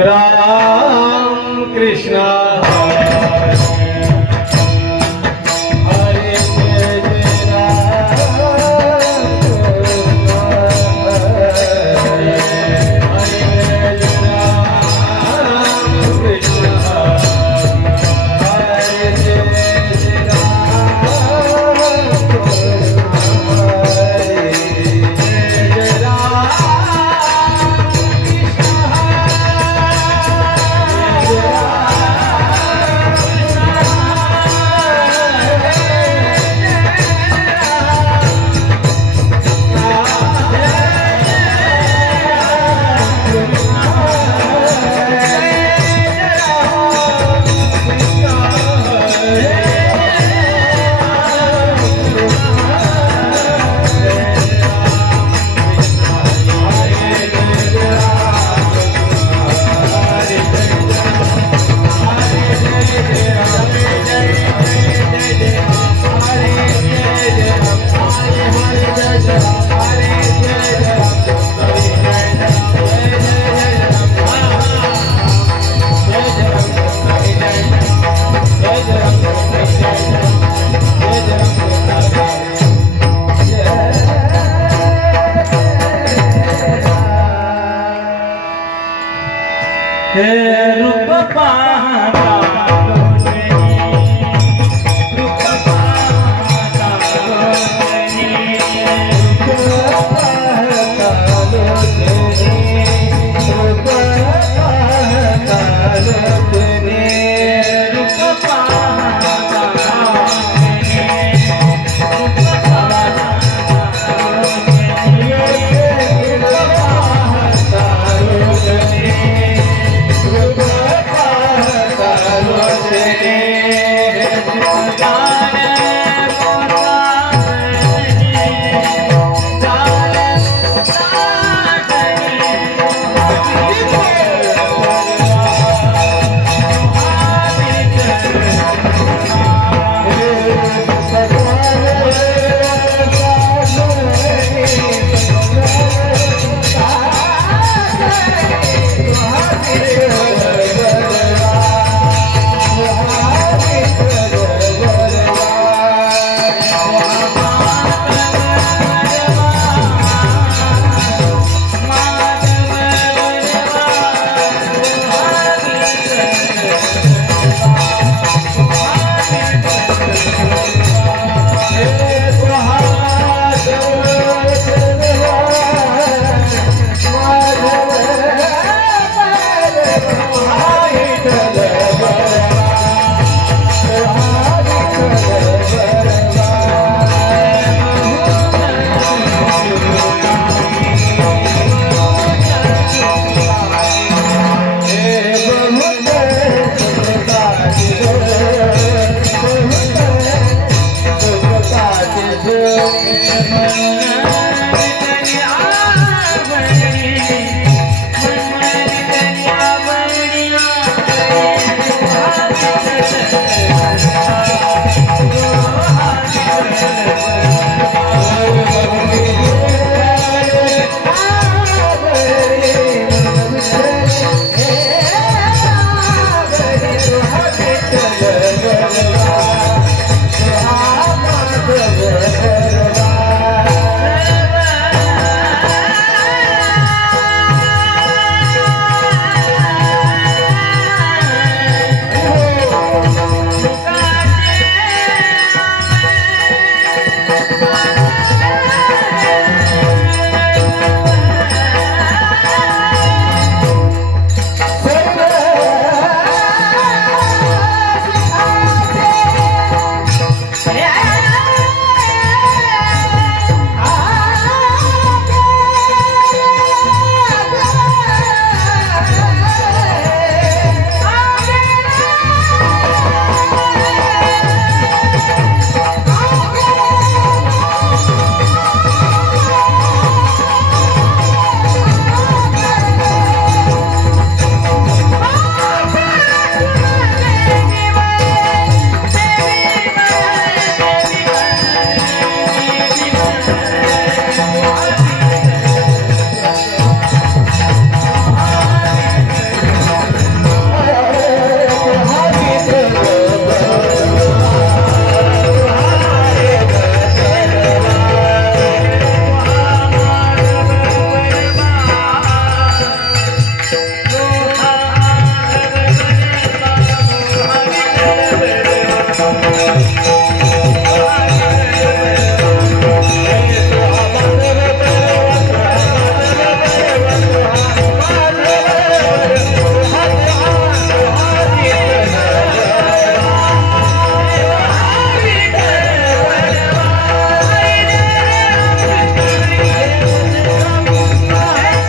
রাম কৃষ্ণ रूप पाहता Amen.